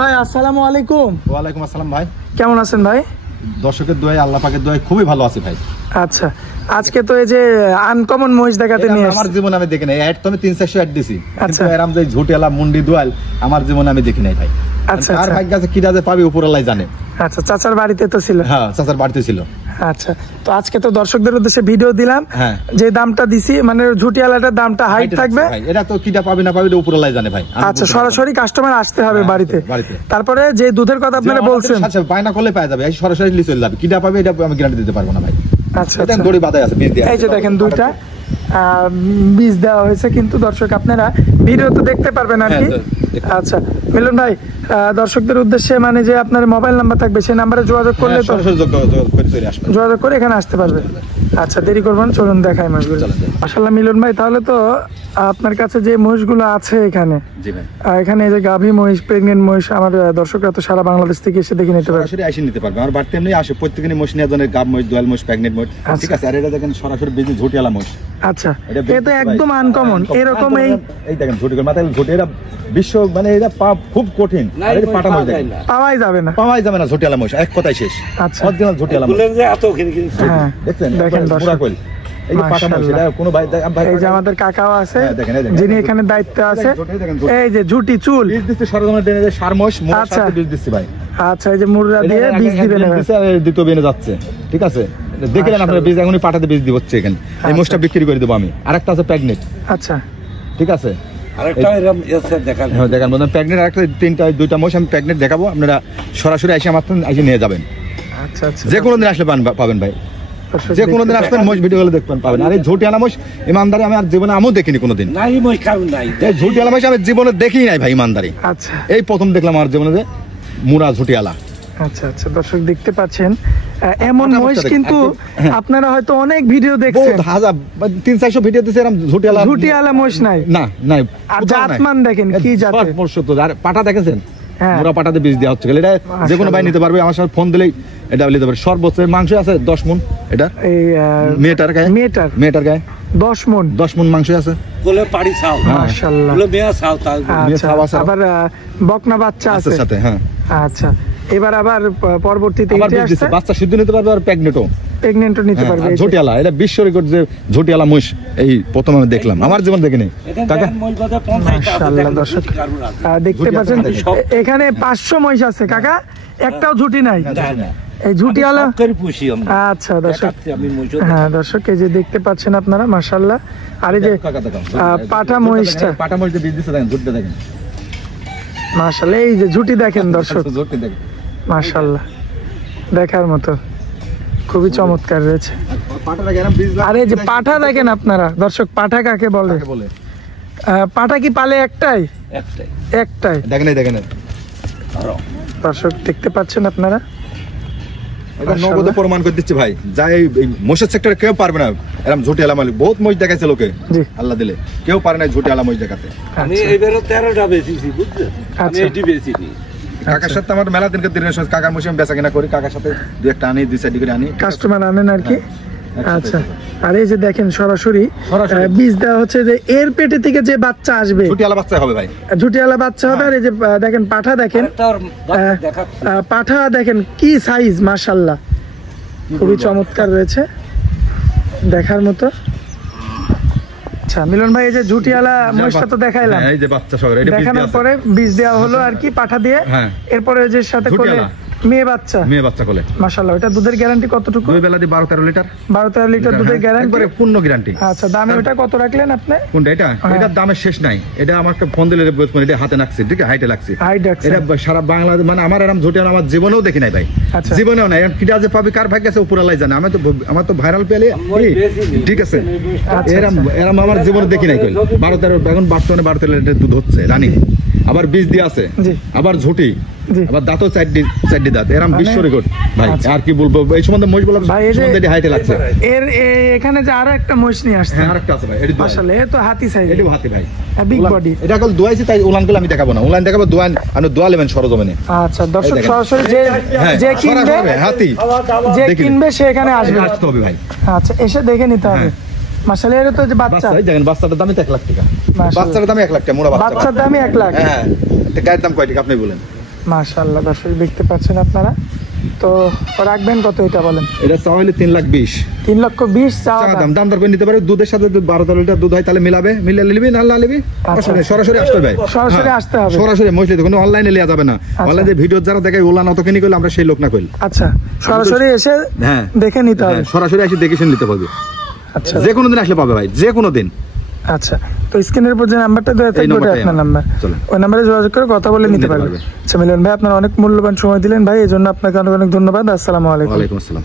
ভাই আসসালামু আলাইকুম। ওয়ালাইকুম আসসালাম ভাই, কেমন আছেন ভাই? দর্শকের দোয়ায় আল্লাহ পাকের দোয়ায় খুবই ভালো আছি ভাই। আচ্ছা, আজকে তো এই যে আনকমন মহিষ দেখাতে নিয়ে আমার জীবনে আমি দেখি নাই, অ্যাড তো আমি 3-400 অ্যাড দিছি, আচ্ছা। কিন্তু এরকম যে ঝুটিয়ালা মুন্ডি দোয়াল আমার জীবনে আমি দেখি নাই ভাই। আচ্ছা, আর আচ্ছা। ভাগ্য আছে কিরা যে পাবে উপর আল্লাহ জানে। আচ্ছা, চাচার বাড়িতে তো ছিল। হ্যাঁ, চাচার বাড়িতে ছিল। আচ্ছা, তো আজকে তো দর্শকদের উদ্দেশ্যে ভিডিও দিলাম। হ্যাঁ, যে দামটা দিছি মানে ঝুটিয়ালাটার দামটা হাইট থাকবে ভাই, এটা তো কিটা পাবে না পাবে এটা উপর আল্লাহ জানে ভাই। আচ্ছা, সরাসরি কাস্টমার আসতে হবে বাড়িতে। তারপরে যে দুধের কথা আপনারা বলছেন, আচ্ছা বায়না করলে পাওয়া যাবে, এই সরাসরি নিয়ে চলে যাবে, কিটা পাবে এটা আমি গ্যারান্টি দিতে পারবো না ভাই। আচ্ছা, এটা দড়ি বাঁধাই আছে, বীজ দেয়া এই যে দেখেন দুইটা বীজ দেওয়া হয়েছে, কিন্তু দর্শক আপনারা ভিডিও তো দেখতে পারবেন আর কি। আচ্ছা মিলন ভাই, দর্শকদের উদ্দেশ্যে মানে যে আপনার মোবাইল নাম্বার থাকবে সেই নাম্বারে যোগাযোগ করলে তো যোগাযোগ করে এখানে আসতে পারবে। আচ্ছা, দেরি করবেন, চলুন দেখাই মহিষগুলো। মাশাআল্লাহ মিলন ভাই, তাহলে তো আপনার কাছে যে মহিষগুলো আছে এখানে, এখানে এই যে গাভী মহিষ, প্রেগনেন্ট মহিষ, আমার দর্শকরা তো সারা বাংলাদেশ থেকে এসে দেখে নিতে পারবে, সরাসরি এসে নিতে পারবে। আমার বাড়িতে এমনি আসে প্রত্যেকদিন মহিষ নিয়ে জানে, গাব মহিষ, দোয়াল মহিষ, প্রেগনেন্ট মহিষ, ঠিক আছে। আর এটা দেখেন সরাসরি বেজি ঝুটিয়ালা মহিষ। আচ্ছা, এটা একদম আনকমন। এরকম এই দেখেন ঝুটির মাথায় ঝুটি, এটা বিশ্ব মানে এটা খুব কঠিন, পাটা মহিষ দেখেন পাওয়াই যাবে না ঝুটিয়ালা মহিষ, এক কথাই শেষ। আচ্ছা, অরিজিনাল ঝুটিয়ালা মহিষ। হ্যাঁ, দেখেন দেখেন পুরা কইল এই যে পাটা মহিষ, এটা কোনো ভাই এই যে আমাদের কাকাও আছে, দেখেন যিনি এখানে দায়িত্ব আছে। এই যে ঝুটি চুল বীজ দিচ্ছে সরজমিনে দেনে, সার মহিষ মোর সাথে বীজ দিচ্ছে ভাই। আচ্ছা, এই যে মুররা দিয়ে বীজ দিবেন, দ্বিতীয় বেনে যাচ্ছে, ঠিক আছে। দেখলেন আপনারা বীজ এখনই পাঠাতে বীজ দিব হচ্ছে এখানে। এই মোষটা বিক্রি করে দেবো আমি। আরেকটা আছে প্রেগনেন্ট। আচ্ছা, ঠিক আছে, আরেকটা এরকম এসে দেখান। হ্যাঁ দেখান, মানে প্রেগনেন্ট আরেকটা, দুইটা মোষ আমি প্রেগনেন্ট দেখাবো, আপনারা সরাসরি এসে আমার এসে নিয়ে যাবেন। আচ্ছা, আচ্ছা, যে কোনো দিন আসলে পাবেন ভাই, যে কোনো দিন আসবেন মোষ ভিডিও গুলো দেখবেন পাবেন। আর এই ঝুটিয়ালা মোষ ইমানদারি আমি আর জীবনে আমিও দেখিনি কোনোদিন। এই ঝুটিয়ালা মোষ আমি জীবনে দেখিনি নাই ভাই, ইমানদারি। আচ্ছা, এই প্রথম দেখলাম আমার জীবনে যে মুরা ঝুটিয়ালা। আচ্ছা, আচ্ছা, দর্শক দেখতে পাচ্ছেন এমন মহিষ, কিন্তু আপনারা হয়তো অনেক ভিডিও দেখছেন, 300-400 ভিডিও দিছে, এরকম ঝুটিয়ালা মহিষ নাই। না নাই, আর জাতমান দেখেন কি জাতের। আর পাটা দেখেন, মুরা পাটাতে বীজ দেওয়া হচ্ছে। এটা যে কোনো ভাই নিতে পারবে, আমার সাথে ফোন দিলেই এটা নিতে পারবে। সর্বোচ্চ মাংস আছে 10 মণ। এটা এই মেয়েটার গায়ে 10 মণ মাংস আছে। বলে পাড়ি ছাও, মাশাআল্লাহ, বলে মেয়া ছাও, তাও আবার বকনা বাচ্চা আছে সাথে। হ্যাঁ, আচ্ছা, এবার আবার পরবর্তীতে বাচ্চা সিদ্ধ নিতে পারবে, আর প্রেগনেন্টও নিতে পারবে। ঝুটিয়ালা, এটা বিশ্ব রেকর্ড যে ঝুটিয়ালা মহিষ এই প্রথম আমি দেখলাম, আমার জীবন দেখিনি। মাশাআল্লাহ, দর্শক দেখতে পাচ্ছেন এখানে 500 মহিষ আছে কাকা, একটাও ঝুটি নাই। এই ঝুটিয়ালা। আচ্ছা দর্শক, হ্যাঁ দর্শক, এই যে দেখতে পাচ্ছেন আপনারা, মাশাআল্লাহ। আর এই যে পাঠা মহিষটা, পাঠা মহিষ বীজ দিতে দেখেন, ঝুটিটা দেখেন, মাশাআল্লাহ। এই যে ঝুটি দেখেন দর্শক, মাশাআল্লাহ, দেখার মতো, খুবই চমৎকার রয়েছে। আর এই যে পাঠা দেখেন আপনারা দর্শক, পাঠা কাকে বলে? পাঠা কি পালে একটাই? দেখেন দর্শক, দেখতে পাচ্ছেন আপনারা, প্রমাণ করে দিচ্ছে ভাই, যাই মোষের সেক্টরে কেউ পারবে না এরকম ঝুটিয়ালা মালিক। বহুত মহিষ দেখাইছে লোকে, আল্লাহ দিলে কেউ পারে না ঝুটিয়ালা মহিষ দেখাতে। আমি এবারে 13টা বেচেছি, বুঝছেন, আমি এটি বেচিনি। কাকার সাথে আমার মেলা দিনকে দিনের কাকার মহিষ আমি বেচা কিনা করি, কাকার সাথে দু একটা আনি, 2-4 করে আনি, কাস্টমার আনেন আর কি। আচ্ছা, আর এই যে দেখেন সরাসরি বীজ দেওয়া হচ্ছে, যে এর পেটে থেকে যে বাচ্চা আসবে ঝুটিয়ালা বাচ্চা হবে ভাই, ঝুটিয়ালা বাচ্চা হবে। আর এই যে দেখেন পাঠা, দেখেন পাঠা, দেখেন কি সাইজ, মাশাআল্লাহ, খুবই চমৎকার রয়েছে, দেখার মতো। আচ্ছা মিলন ভাই, এই যে ঝুটিয়ালা মহিষটা তো দেখাইলাম, এই যে বাচ্চা সহ এটা দেখানোর পরে বীজ দেওয়া হলো আর কি পাঠা দিয়ে। এরপরে যে সাথে করে মেয়ে বাচ্চা কোলে, মাশাআল্লাহ। এটা দুধের গ্যারান্টি কতটুকু? দুই বেলা দিয়ে 12-13 লিটার, 12-13 লিটার দুধের গ্যারান্টি, একবারে পূর্ণ গ্যারান্টি। আচ্ছা, দামে ওটা কত রাখলেন আপনি? কোনটা? এটার দামের শেষ নাই। এটা আমাকে ফোন দিলে এটা হাতে রাখছি, ঠিক আছে, হাইটে লাগছে। এটা সারা বাংলাদেশ, মানে আমার এরকম ঝুটিয়ালা আমার জীবনেও দেখি নাই ভাই, জীবনেও নাই। কিটা যে পাবি, কার ভাগ্য আছে উপর আল্লাহ জানে। আমার তো ভাইরাল পেলে, ঠিক আছে, এরকম আমার জীবনে দেখি নাই। 12-13, এখন বর্তমানে 12-13 লিটার দুধ হচ্ছে রানি, আবার বীজ দিয়ে আছে, আবার ঝুটি, আবার দাঁতও 4টি দাঁত, এরকম বিশ্ব রেকর্ড ভাই। আর কি বলবো এই সম্বন্ধে, মহিষ বলা হাইটে লাগছে। এখানে যে আরো একটা মহিষ নিয়ে আসছে, আরেকটা আছে ভাই, এটা মাশাআল্লাহ, এ তো হাতি সাইজ, এটা হাতি ভাই, বিগ বডি। এটা কল দোয়াইছি, তাই উলান গুলো আমি দেখাবো না, উলান দেখাবো দোয়ান, আমি দোয়া নেবেন সরজমিনে। আচ্ছা দর্শক, সরাসরি যে কিনবে, হাতি যে কিনবে সে এখানে আসতে হবে ভাই। আচ্ছা, এসে দেখে নিতে হবে। মাশাআল্লাহ, এর তো যে বাচ্চা, দেখেন বাচ্চাটার দাম 1 লাখ টাকা, বাচ্চাটার দাম 1 লাখ টাকা, মোড়া বাচ্চা, বাচ্চার দাম 1 লাখ। হ্যাঁ, গায়ের দাম কয় টাকা আপনি বলেন? মাশাআল্লাহ দর্শক দেখতে পাচ্ছেন আপনারা। তো রাখবেন কত এটা বলেন? এটা চাওয়া হলে 3,20,000। 3,20,000 চাওয়া দাম দর করে নিতে পারবে। দুধের সাথে 12 লিটার দুধ হয় তাহলে মিলে নিবি না নিবি সরাসরি আসতে হবে। সরাসরি আসতে হবে, সরাসরি মশলি তো কোনো অনলাইনে লিয়া যাবে না। অনলাইনে ভিডিও যারা দেখায় ওলা না তো কিনি কইলে আমরা সেই লোক না কইল। আচ্ছা সরাসরি এসে দেখে নিতে হবে, সরাসরি এসে দেখে শুনে নিতে পারবে। আচ্ছা যে কোনো দিন আসলে পাবে ভাই, যে কোনো দিন। আচ্ছা তো স্ক্রিনের উপর যে নাম্বারটা দেওয়া থাকবে ওটা আপনার নাম্বার, ওই নম্বরে যোগাযোগ করে কথা বলে নিতে পারবে। আচ্ছা মিলন ভাই আপনার অনেক মূল্যবান সময় দিলেন ভাই, এই জন্য আপনাকে অনেক অনেক ধন্যবাদ। আসসালামু আলাইকুম। ওয়া আলাইকুম আসসালাম।